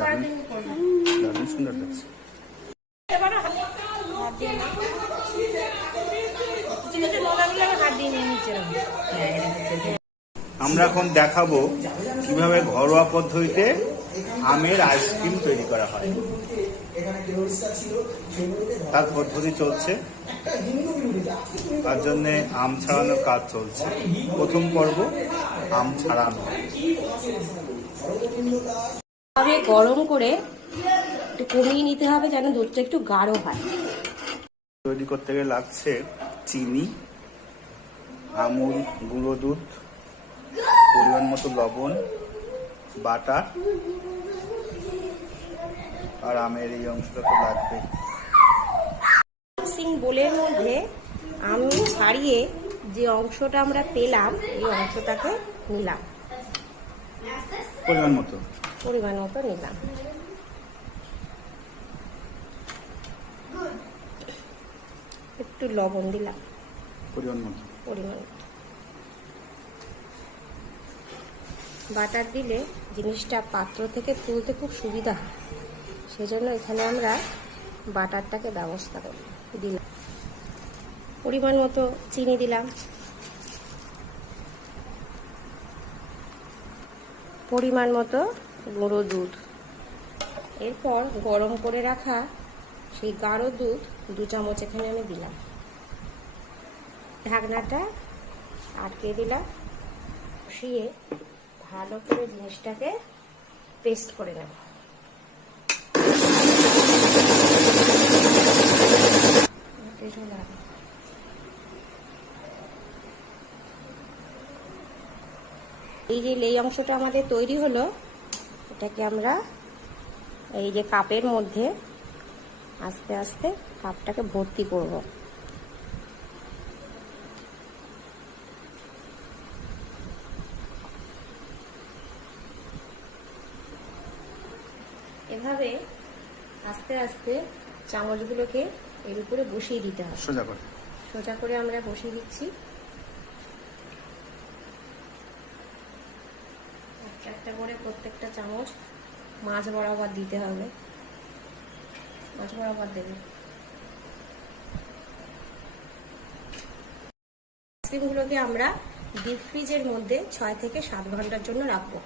দারুণ সুন্দর লাগছে। আমরা এখন দেখাবো কিভাবে ঘরোয়া পদ্ধতিতে আমের আইসক্রিম তৈরি করা হয়। তার পদ্ধতি চলছে, তার জন্য আম ছাড়ানোর কাজ চলছে। প্রথম পর্ব আম ছাড়ানো। গরম করে একটু কমিয়ে নিতে হবে যেন দুধটা একটু গাঢ় হয়। তৈরি করতে গেলে লাগছে চিনি, আমুল গুঁড়ো দুধ, পরিমাণ মতো লবণ, বাটার আর আমের এই অংশটা তো লাগবে। মিক্সিং বোলের মধ্যে আম ছাড়িয়ে যে অংশটা আমরা পেলাম এই অংশটাকে নিলাম, পরিমাণ মতো নিলাম। একটু লবণ দিলাম পরিমাণ মতো। বাটার দিলে জিনিসটা পাত্র থেকে তুলতে খুব সুবিধা হয়, সেজন্য এখানে আমরা বাটারটাকে ব্যবস্থা করি। দিলাম পরিমাণ মতো চিনি, দিলাম পরিমাণ মতো গুঁড়ো দুধ। এরপর গরম করে রাখা সেই গাঢ় দুধ 2 চামচ এখানে আমি দিলাম। ঢাকনাটা আটকে দিলাম। বসিয়ে ভালো করে জিনিসটাকে পেস্ট করে নেব। এই যে লেই অংশটা আমাদের তৈরি হলো, এটাকে আমরা এই যে কাপের মধ্যে আস্তে আস্তে কাপটাকে ভর্তি করব। এভাবে আস্তে আস্তে চামচগুলোকে এর উপরে বসিয়ে দিতে হবে। সোজা করে আমরা বসিয়ে দিচ্ছি। একটা করে প্রত্যেকটা চামচ মাঝ বরাবর দিতে হবে। মাঝ বরাবর দেবে। আইসক্রিমগুলোকে আমরা ডিপ ফ্রিজের মধ্যে 6 থেকে 7 ঘন্টার জন্য রাখবো।